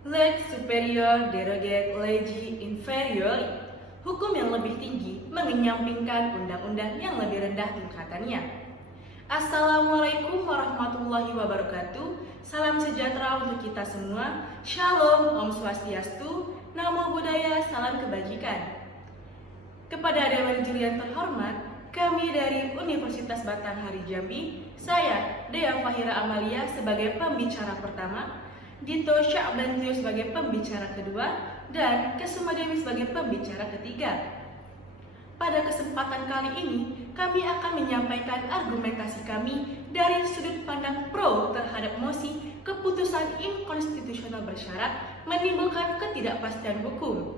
Leg superior derogate legi inferior. Hukum yang lebih tinggi mengenyampingkan undang-undang yang lebih rendah tingkatannya. Assalamualaikum warahmatullahi wabarakatuh. Salam sejahtera untuk kita semua. Shalom, Om Swastiastu, Namo Buddhaya, salam kebajikan. Kepada Dewan Juri yang terhormat, kami dari Universitas Batanghari Jambi, saya Dea Fahira Amalia sebagai pembicara pertama, Dito Syakban Tio sebagai pembicara kedua, dan Kesuma Dewi sebagai pembicara ketiga. Pada kesempatan kali ini, kami akan menyampaikan argumentasi kami dari sudut pandang pro terhadap mosi keputusan inkonstitusional bersyarat menimbulkan ketidakpastian hukum.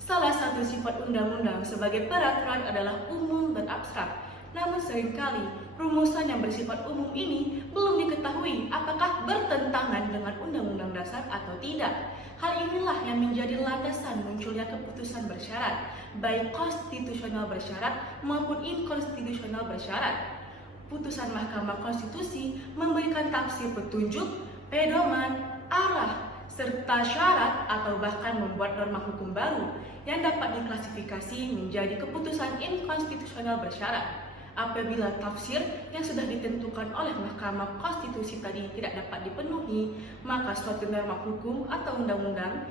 Salah satu sifat undang-undang sebagai peraturan adalah umum dan abstrak. Namun seringkali rumusan yang bersifat umum ini belum diketahui apakah bertentangan dengan Undang-Undang Dasar atau tidak. Hal inilah yang menjadi landasan munculnya keputusan bersyarat, baik konstitusional bersyarat maupun inkonstitusional bersyarat. Putusan Mahkamah Konstitusi memberikan tafsir petunjuk, pedoman, arah, serta syarat atau bahkan membuat norma hukum baru yang dapat diklasifikasi menjadi keputusan inkonstitusional bersyarat. Apabila tafsir yang sudah ditentukan oleh Mahkamah Konstitusi tadi tidak dapat dipenuhi, maka suatu norma hukum atau undang-undang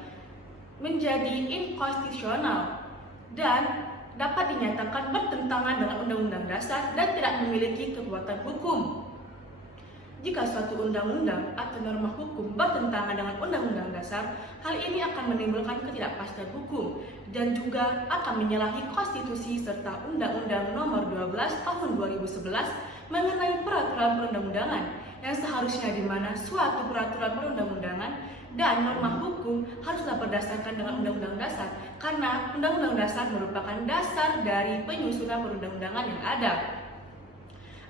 menjadi inkonstitusional dan dapat dinyatakan bertentangan dengan Undang-Undang Dasar dan tidak memiliki kekuatan hukum. Jika suatu undang-undang atau norma hukum bertentangan dengan Undang-Undang Dasar, hal ini akan menimbulkan ketidakpastian hukum dan juga akan menyalahi konstitusi serta Undang-Undang Nomor 12 Tahun 2011 mengenai peraturan perundang-undangan yang seharusnya di mana suatu peraturan perundang-undangan dan norma hukum haruslah berdasarkan dengan Undang-Undang Dasar karena Undang-Undang Dasar merupakan dasar dari penyusunan perundang-undangan yang ada.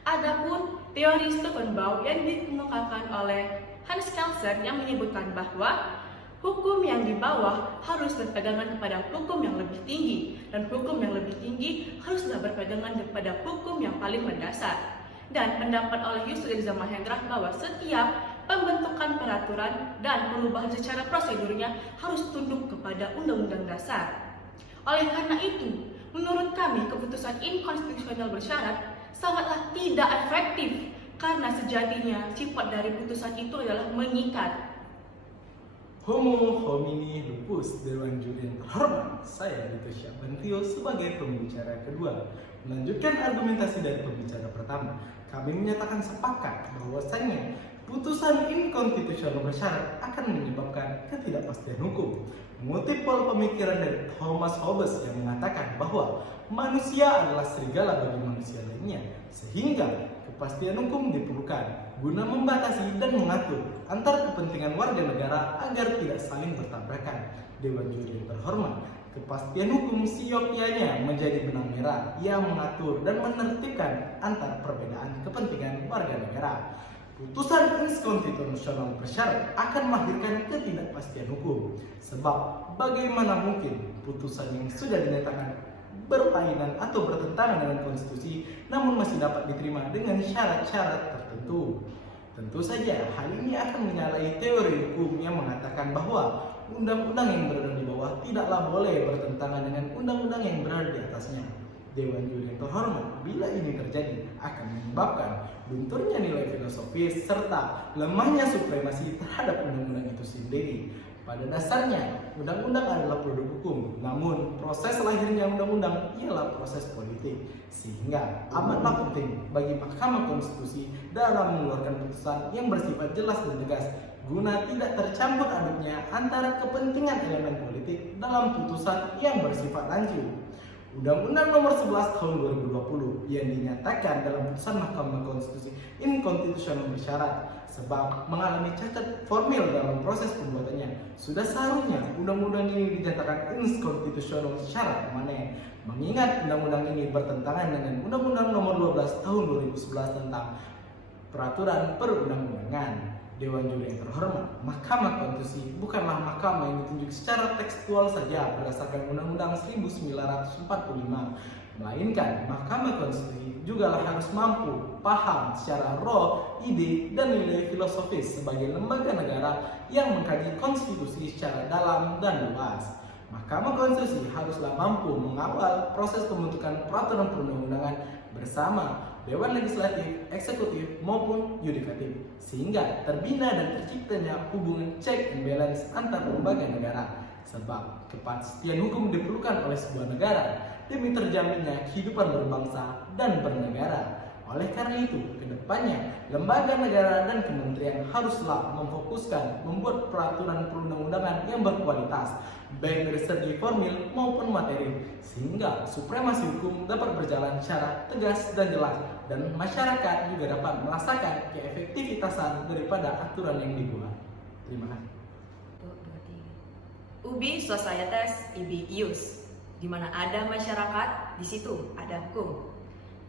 Adapun teori Stephen Baugh yang dikemukakan oleh Hans Kelsen yang menyebutkan bahwa hukum yang di bawah harus berpegangan kepada hukum yang lebih tinggi dan hukum yang lebih tinggi haruslah berpegangan kepada hukum yang paling mendasar. Dan pendapat oleh Yusril Iza Mahendra bahwa setiap pembentukan peraturan dan perubahan secara prosedurnya harus tunduk kepada Undang-Undang Dasar. Oleh karena itu, menurut kami keputusan inkonstitusional bersyarat sangatlah tidak efektif karena sejatinya sifat dari putusan itu adalah mengikat. Homo homini lupus, Dewan Juri yang terhormat, saya Dito Syakban Tio sebagai pembicara kedua. Melanjutkan argumentasi dari pembicara pertama, kami menyatakan sepakat bahwasanya putusan inkonstitusional bersyarat akan menyebabkan ketidakpastian hukum. Mengutip pola pemikiran dari Thomas Hobbes yang mengatakan bahwa manusia adalah serigala bagi manusia lainnya, sehingga kepastian hukum diperlukan guna membatasi dan mengatur antar kepentingan warga negara agar tidak saling bertabrakan. Dewan Juri yang terhormat, kepastian hukum siokianya menjadi benang merah yang mengatur dan menertibkan antar perbedaan kepentingan warga negara. Putusan inkonstitusional bersyarat akan melahirkan ketidakpastian hukum. Sebab bagaimana mungkin putusan yang sudah dinyatakan berlainan atau bertentangan dengan konstitusi namun masih dapat diterima dengan syarat-syarat tertentu. Tentu saja hal ini akan menyalahi teori hukum yang mengatakan bahwa undang-undang yang berada di bawah tidaklah boleh bertentangan dengan undang-undang yang berada di atasnya. Dewan Juri yang terhormat, bila ini terjadi akan menyebabkan lunturnya nilai filosofis serta lemahnya supremasi terhadap undang-undang itu sendiri. Pada dasarnya, undang-undang adalah produk hukum, namun proses lahirnya undang-undang ialah proses politik, sehingga amatlah penting bagi Mahkamah Konstitusi dalam mengeluarkan putusan yang bersifat jelas dan tegas, guna tidak tercampur aduknya antara kepentingan elemen politik dalam putusan yang bersifat lanjut. Undang-Undang Nomor 11 Tahun 2020 yang dinyatakan dalam putusan Mahkamah Konstitusi inkonstitusional bersyarat sebab mengalami cacat formil dalam proses pembuatannya. Sudah seharusnya undang-undang ini dinyatakan inkonstitusional syarat mana? Mengingat undang-undang ini bertentangan dengan Undang-Undang Nomor 12 Tahun 2011 tentang peraturan perundang-undangan. Dewan Juri yang terhormat, Mahkamah Konstitusi bukanlah mahkamah yang ditunjuk secara tekstual saja berdasarkan Undang-Undang 1945, Melainkan Mahkamah Konstitusi juga harus mampu paham secara roh, ide, dan nilai filosofis sebagai lembaga negara yang mengkaji konstitusi secara dalam dan luas. Mahkamah Konstitusi haruslah mampu mengawal proses pembentukan peraturan perundang-undangan bersama Dewan Legislatif, Eksekutif, maupun Yudikatif, sehingga terbina dan terciptanya hubungan check and balance antar lembaga negara. Sebab kepastian hukum diperlukan oleh sebuah negara demi terjaminnya kehidupan berbangsa dan bernegara. Oleh karena itu, kedepannya lembaga negara dan kementerian haruslah memfokuskan membuat peraturan perundang-undangan yang berkualitas, baik dari segi formil maupun materi, sehingga supremasi hukum dapat berjalan secara tegas dan jelas, dan masyarakat juga dapat merasakan keefektivitasan daripada aturan yang dibuat. Terima kasih. Ubi societas ibi ius, di mana ada masyarakat, di situ ada hukum.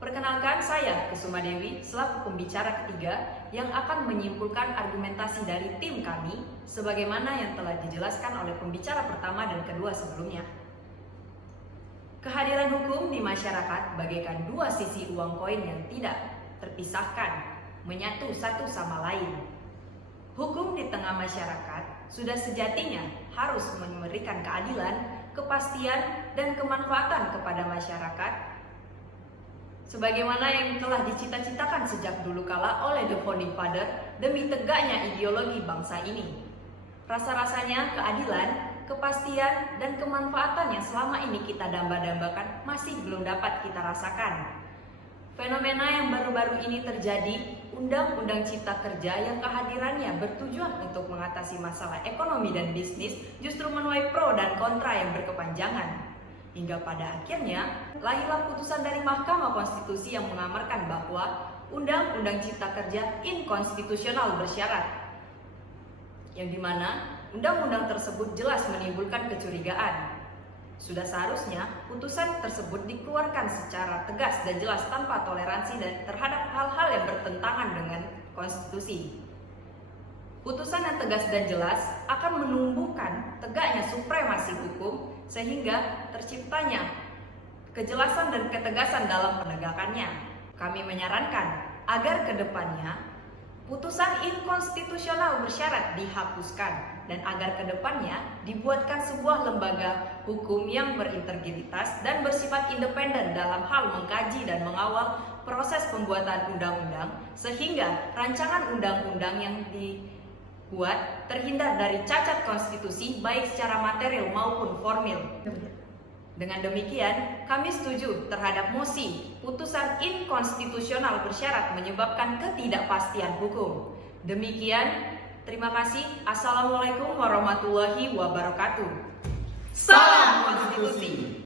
Perkenalkan, saya Kusuma Dewi selaku pembicara ketiga yang akan menyimpulkan argumentasi dari tim kami sebagaimana yang telah dijelaskan oleh pembicara pertama dan kedua sebelumnya. Kehadiran hukum di masyarakat bagaikan dua sisi uang koin yang tidak terpisahkan, menyatu satu sama lain. Hukum di tengah masyarakat sudah sejatinya harus memberikan keadilan, kepastian, dan kemanfaatan kepada masyarakat sebagaimana yang telah dicita-citakan sejak dulu kala oleh The Founding Father demi tegaknya ideologi bangsa ini. Rasa-rasanya keadilan, kepastian, dan kemanfaatan yang selama ini kita damba-dambakan masih belum dapat kita rasakan. Fenomena yang baru-baru ini terjadi, Undang-Undang Cipta Kerja yang kehadirannya bertujuan untuk mengatasi masalah ekonomi dan bisnis justru menuai pro dan kontra yang berkepanjangan. Hingga pada akhirnya, lahirlah putusan dari Mahkamah Konstitusi yang mengamarkan bahwa Undang-Undang Cipta Kerja inkonstitusional bersyarat, yang dimana undang-undang tersebut jelas menimbulkan kecurigaan. Sudah seharusnya putusan tersebut dikeluarkan secara tegas dan jelas tanpa toleransi dan terhadap hal-hal yang bertentangan dengan konstitusi. Putusan yang tegas dan jelas akan menumbuhkan tegaknya supremasi hukum sehingga terciptanya kejelasan dan ketegasan dalam penegakannya. Kami menyarankan agar kedepannya putusan inkonstitusional bersyarat dihapuskan dan agar kedepannya dibuatkan sebuah lembaga hukum yang berintegritas dan bersifat independen dalam hal mengkaji dan mengawal proses pembuatan undang-undang sehingga rancangan undang-undang yang dibuat terhindar dari cacat konstitusi baik secara material maupun formil. Dengan demikian, kami setuju terhadap mosi putusan inkonstitusional bersyarat menyebabkan ketidakpastian hukum. Demikian, terima kasih. Assalamualaikum warahmatullahi wabarakatuh. Salam konstitusi.